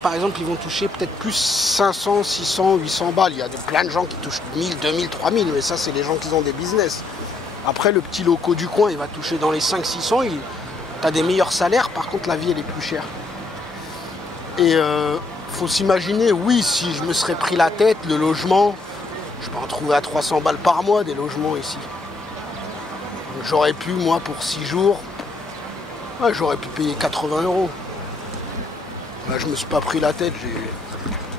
Par exemple, ils vont toucher peut-être plus 500, 600, 800 balles. Il y a plein de gens qui touchent 1000, 2000, 3000, mais ça, c'est les gens qui ont des business. Après, le petit loco du coin, il va toucher dans les 500, 600. T'as des meilleurs salaires, par contre, la vie, elle est plus chère. Et faut s'imaginer, oui, si je me serais pris la tête, le logement, je peux en trouver à 300 balles par mois, des logements ici. J'aurais pu, moi, pour 6 jours, ouais, j'aurais pu payer 80 €. Là, je me suis pas pris la tête, j'ai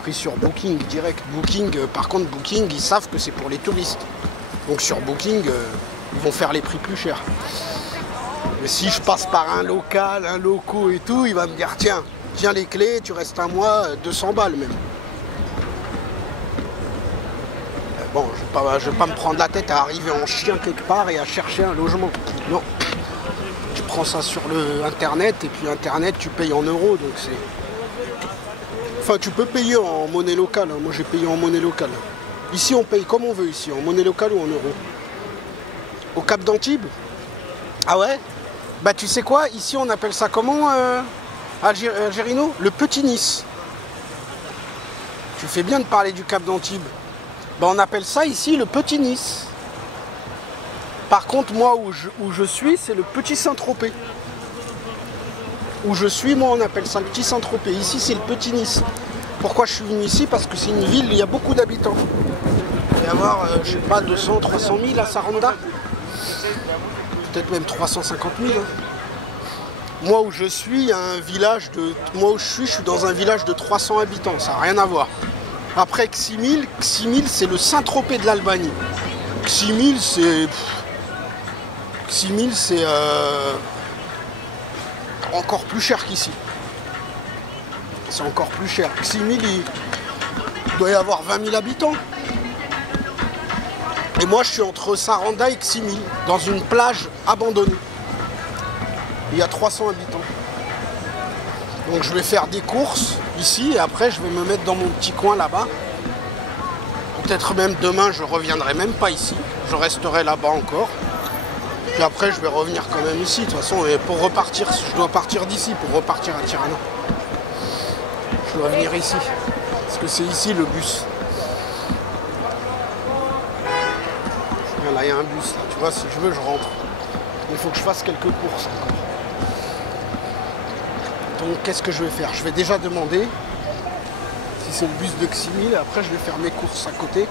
pris sur Booking direct. Booking, par contre, Booking, ils savent que c'est pour les touristes. Donc sur Booking, ils vont faire les prix plus chers. Mais si je passe par un local, un loco et tout, il va me dire tiens les clés, tu restes un mois, 200 balles même. Bon, je vais pas me prendre la tête à arriver en chien quelque part et à chercher un logement. Non. Tu prends ça sur le internet et puis internet tu payes en euros, donc c'est. Enfin, tu peux payer en monnaie locale. Moi, j'ai payé en monnaie locale. Ici, on paye comme on veut, ici, en monnaie locale ou en euros. Au Cap d'Antibes? Ah ouais? Bah, tu sais quoi? Ici, on appelle ça comment, Algérino? Le Petit Nice. Tu fais bien de parler du Cap d'Antibes. Bah, on appelle ça ici le Petit Nice. Par contre, moi, où je suis, c'est le Petit Saint-Tropez. Où je suis, moi, on appelle ça le Petit Saint-Tropez. Ici, c'est le Petit Nice. Pourquoi je suis venu ici? Parce que c'est une ville où il y a beaucoup d'habitants. Il va y avoir, je sais pas, 200, 300 000 à Saranda. Peut-être même 350 000. Hein. Moi, où je suis, il y a un village de... Moi, où je suis dans un village de 300 habitants. Ça n'a rien à voir. Après, Ksimil, c'est le Saint-Tropez de l'Albanie. Ksimil, c'est encore plus cher qu'ici. C'est encore plus cher. Ksimil, il doit y avoir 20 000 habitants. Et moi, je suis entre Saranda et Ksimil, dans une plage abandonnée. Il y a 300 habitants. Donc je vais faire des courses ici et après je vais me mettre dans mon petit coin là-bas. Peut-être même demain, je reviendrai même pas ici. Je resterai là-bas encore. Puis après, je vais revenir quand même ici. De toute façon, et pour repartir, je dois partir d'ici pour repartir à Tirana. Je dois venir ici. Parce que c'est ici le bus. Là, il y a un bus. Là. Tu vois, si je veux, je rentre. Il faut que je fasse quelques courses encore. Donc, qu'est-ce que je vais faire? Je vais déjà demander si c'est le bus de Ksimil. Après, je vais faire mes courses à côté.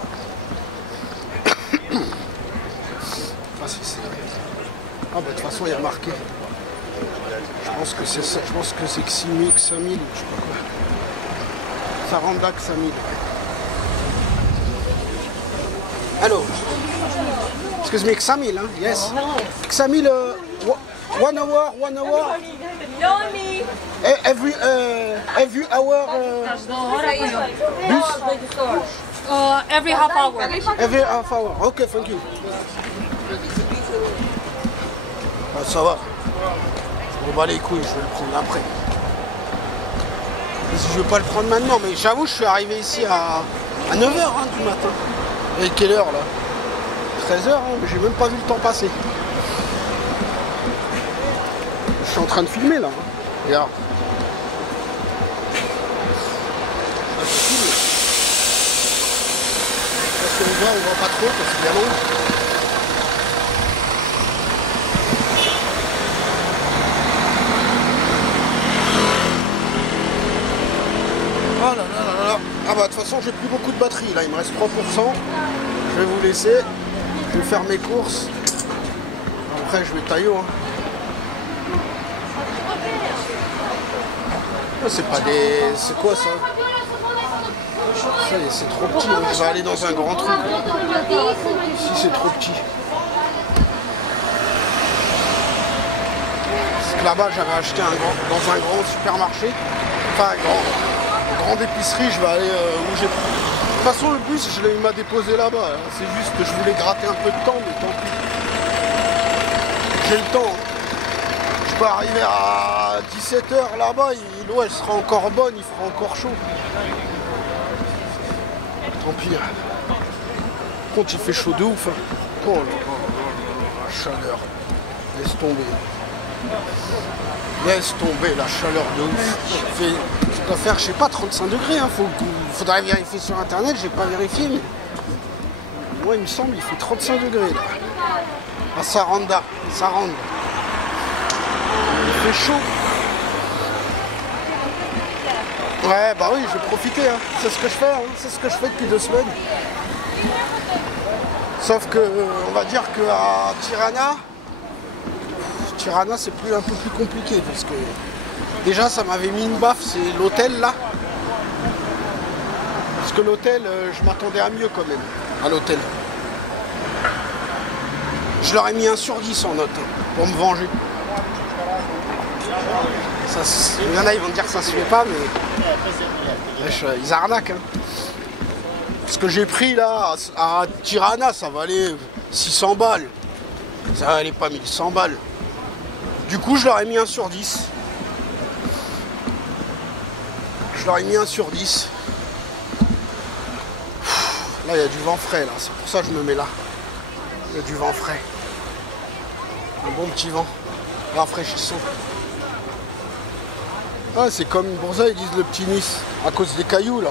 Ah bah de toute façon il y a marqué. Je pense que c'est ça, je pense que c'est Ksimil, je sais pas quoi. Saranda Ksamil. Hello. Excuse me, Ksamil, hein? Yes. Ksamil, 1 hour. Every hour bus? Every half hour. Every half hour. Okay, thank you. Ah, ça va. On va les couilles, je vais le prendre après. Et si je veux pas le prendre maintenant, mais j'avoue, je suis arrivé ici à 9h hein, du matin. Et quelle heure là? 13h, hein, mais j'ai même pas vu le temps passer. Je suis en train de filmer là. Hein. Regarde. Parce qu'on voit pas trop parce qu'il y a long. Oh là là là là. Ah bah de toute façon j'ai plus beaucoup de batterie là, il me reste 3%. Je vais vous laisser. Je vais faire mes courses. Après je vais tailler. Hein. C'est pas des. C'est quoi ça? C'est trop petit, hein. Je vais aller dans un grand truc. Ici c'est trop petit. Parce que là-bas j'avais acheté dans un grand supermarché. Enfin grande épicerie, je vais aller où j'ai... De toute façon le bus il m'a déposé là-bas. Hein. C'est juste que je voulais gratter un peu de temps, mais tant pis. J'ai le temps. Hein. Je peux arriver à 17h là-bas, l'eau elle sera encore bonne, il fera encore chaud. Tant pis. Par contre il fait chaud de ouf. Hein. Oh là là, la chaleur. Laisse tomber. Laisse tomber la chaleur de ouf. doit faire, je sais pas, 35 degrés. Hein. Faudrait vérifier sur internet, j'ai pas vérifié, mais moi il me semble il fait 35 degrés là. À Saranda, Saranda. Il fait chaud. Ouais, bah oui, je vais profiter, hein. C'est ce que je fais, hein. C'est ce que je fais depuis 2 semaines. Sauf que, on va dire qu'à Tirana, c'est un peu plus compliqué parce que déjà ça m'avait mis une baffe, c'est l'hôtel là. Parce que l'hôtel, je m'attendais à mieux quand même, à l'hôtel. Je leur ai mis 1 sur 10 en note, hein, pour me venger. Il y en a, ils vont me dire que ça se fait pas, mais ils arnaquent. Hein. Ce que j'ai pris là à Tirana, ça valait 600 balles. Ça valait pas 1100 balles. Du coup, je leur ai mis 1 sur 10. Je leur ai mis 1 sur 10. Là, il y a du vent frais, là. C'est pour ça que je me mets là. Il y a du vent frais. Un bon petit vent. Rafraîchissant. Ah, c'est comme pour ça ils disent le petit Nice, à cause des cailloux là.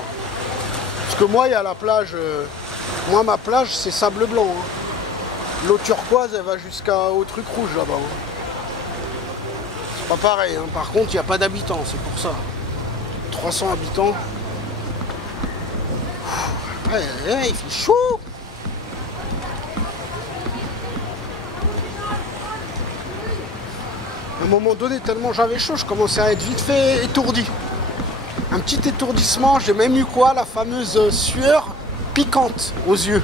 Parce que moi il y a la plage, moi ma plage c'est sable blanc. Hein. L'eau turquoise elle va jusqu'au truc rouge là-bas. Hein. C'est pas pareil, hein. Par contre il n'y a pas d'habitants, c'est pour ça. 300 habitants. Ouais, il fait chaud. À un moment donné, tellement j'avais chaud, je commençais à être vite fait étourdi. Un petit étourdissement, j'ai même eu quoi? La fameuse sueur piquante aux yeux.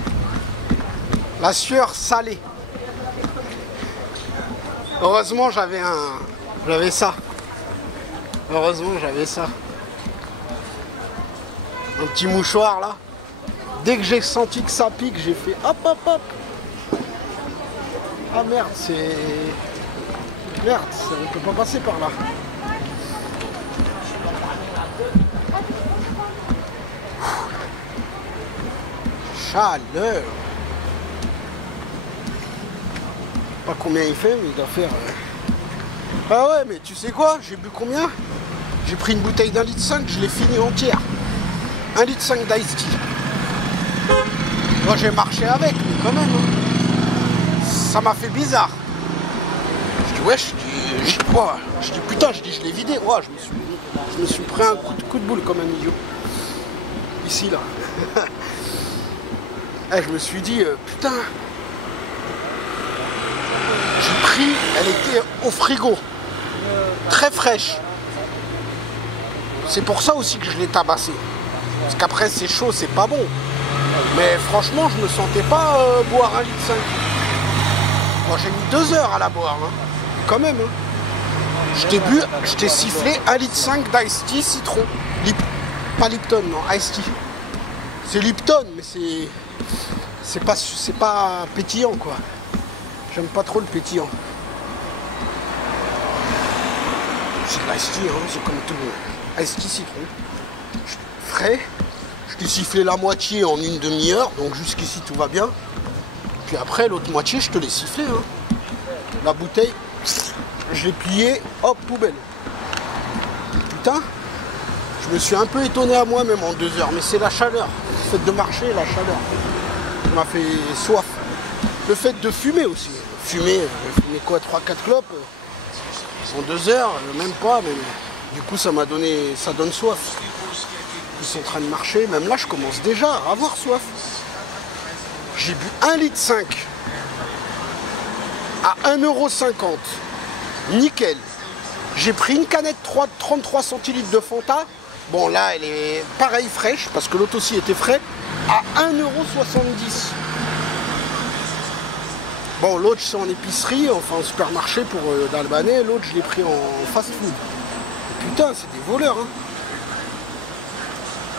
La sueur salée. Heureusement, j'avais ça. Heureusement, j'avais ça. Un petit mouchoir là. Dès que j'ai senti que ça pique, j'ai fait hop hop hop. Ah merde, c'est... Merde, on peut pas passer par là. Chaleur. Pas combien il fait, mais il doit faire... Ah ouais, mais tu sais quoi? J'ai bu combien? J'ai pris une bouteille d'1,5 litre, je l'ai fini entière. 1,5 litre d'Ice Tea. Moi j'ai marché avec, mais quand même. Hein. Ça m'a fait bizarre. Je dis ouais, je dis quoi? Je dis putain, je l'ai vidé. Ouais, je me suis pris un coup de boule comme un idiot. Ici là. Et je me suis dit putain. J'ai pris, elle était au frigo. Très fraîche. C'est pour ça aussi que je l'ai tabassée. Parce qu'après c'est chaud, c'est pas bon. Mais franchement, je me sentais pas boire 1,5 litre. Moi j'ai mis 2 heures à la boire. Hein. Quand même. Hein. Je t'ai sifflé 1,5 litre d'Ice Tea citron. Pas Lipton, non, Ice Tea. C'est Lipton, mais c'est pas pétillant quoi. J'aime pas trop le pétillant. C'est de l'Ice Tea, hein, c'est comme tout. Ice Tea citron. Frais. Je t'ai sifflé la moitié en une demi-heure, donc jusqu'ici tout va bien. Puis après l'autre moitié je te l'ai sifflé. Hein. La bouteille, je l'ai pliée, hop, poubelle. Putain, je me suis un peu étonné à moi-même en 2 heures, mais c'est la chaleur. Le fait de marcher, la chaleur. Ça m'a fait soif. Le fait de fumer aussi. Fumer quoi, 3-4 clopes en 2 heures, même pas, mais du coup ça donne soif. Ils sont en train de marcher, même là je commence déjà à avoir soif. J'ai bu 1,5 litre à 1,50 €. Nickel. J'ai pris une canette 33 centilitres de Fanta. Bon là elle est pareil fraîche, parce que l'autre aussi était frais, à 1,70 €. Bon l'autre c'est en épicerie, enfin en supermarché pour d'Albanais, l'autre je l'ai pris en fast food. Putain c'est des voleurs hein.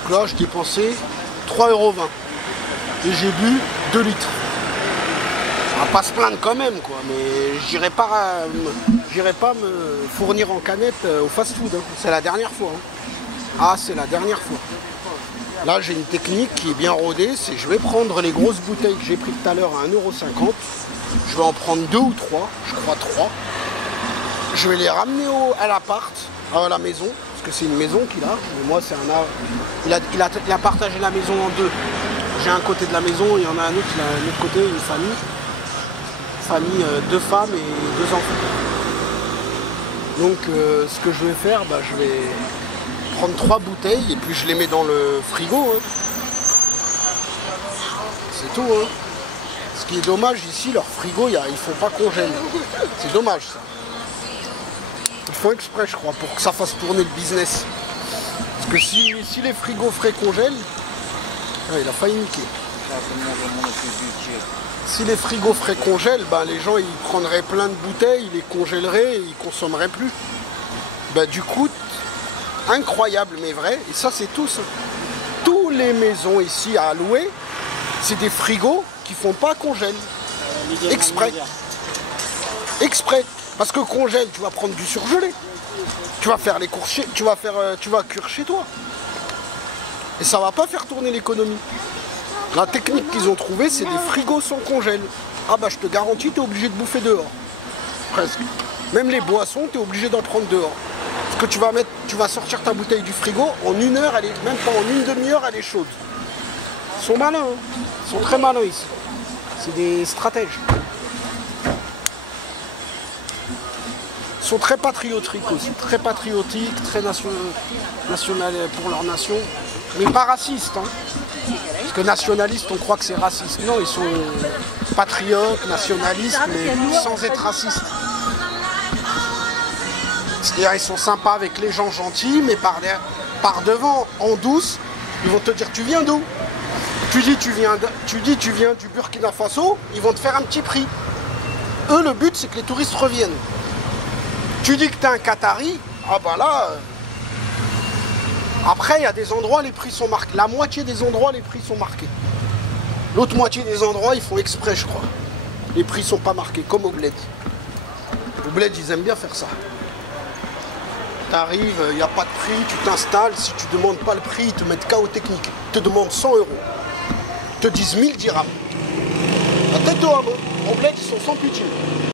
Donc là je dépensais 3,20 € et j'ai bu 2 litres. On va pas se plaindre quand même quoi, mais j'irai pas me fournir en canette au fast food. Hein. C'est la dernière fois. Hein. Ah c'est la dernière fois. Là j'ai une technique qui est bien rodée, c'est je vais prendre les grosses bouteilles que j'ai pris tout à l'heure à 1,50 €. Je vais en prendre 2 ou 3, je crois 3. Je vais les ramener à l'appart, à la maison, parce que c'est une maison qu'il a. Mais moi, c'est il a partagé la maison en deux. J'ai un côté de la maison, il y en a un autre, il a un autre côté, une famille. Famille, 2 femmes et 2 enfants. Donc ce que je vais faire, je vais prendre 3 bouteilles et puis je les mets dans le frigo. Hein. C'est tout. Hein. Ce qui est dommage ici, leur frigo, ils font pas congèle. C'est dommage ça. Ils font exprès, je crois, pour que ça fasse tourner le business. Parce que si les frigos feraient congèle, il a failli niquer. Si les frigos feraient congèle, les gens ils prendraient plein de bouteilles, ils les congéleraient et ils consommeraient plus. Du coup, incroyable mais vrai, et ça c'est tout ça. Toutes les maisons ici à louer, c'est des frigos qui font pas congèle. Exprès. Exprès. Parce que congèle, tu vas prendre du surgelé. Tu vas faire les courses, tu vas cuire chez toi. Et ça va pas faire tourner l'économie. La technique qu'ils ont trouvée, c'est des frigos sans congèle. Ah je te garantis, tu es obligé de bouffer dehors. Presque. Même les boissons, tu es obligé d'en prendre dehors. Parce que tu vas sortir ta bouteille du frigo, en 1 heure, même pas en une demi-heure, elle est chaude. Ils sont malins, hein. Ils sont très malins ici. C'est des stratèges. Ils sont très patriotiques aussi, très patriotiques, très national pour leur nation. Mais pas racistes, hein. Parce que nationalistes, on croit que c'est raciste. Non, ils sont patriotes, nationalistes, mais sans être racistes. C'est-à-dire, ils sont sympas avec les gens gentils, mais par devant, en douce, ils vont te dire, tu viens d'où? Tu dis, tu viens du Burkina Faso, ils vont te faire un petit prix. Eux, le but, c'est que les touristes reviennent. Tu dis que tu es un Qatari, là... Après, il y a des endroits, les prix sont marqués. La moitié des endroits, les prix sont marqués. L'autre moitié des endroits, ils font exprès, je crois. Les prix sont pas marqués, comme au bled. Au bled, ils aiment bien faire ça. Tu arrives, il n'y a pas de prix, tu t'installes. Si tu ne demandes pas le prix, ils te mettent KO technique. Ils te demandent 100 €. Ils te disent 1000 dirhams. La tête au hameau. Au bled, ils sont sans pitié.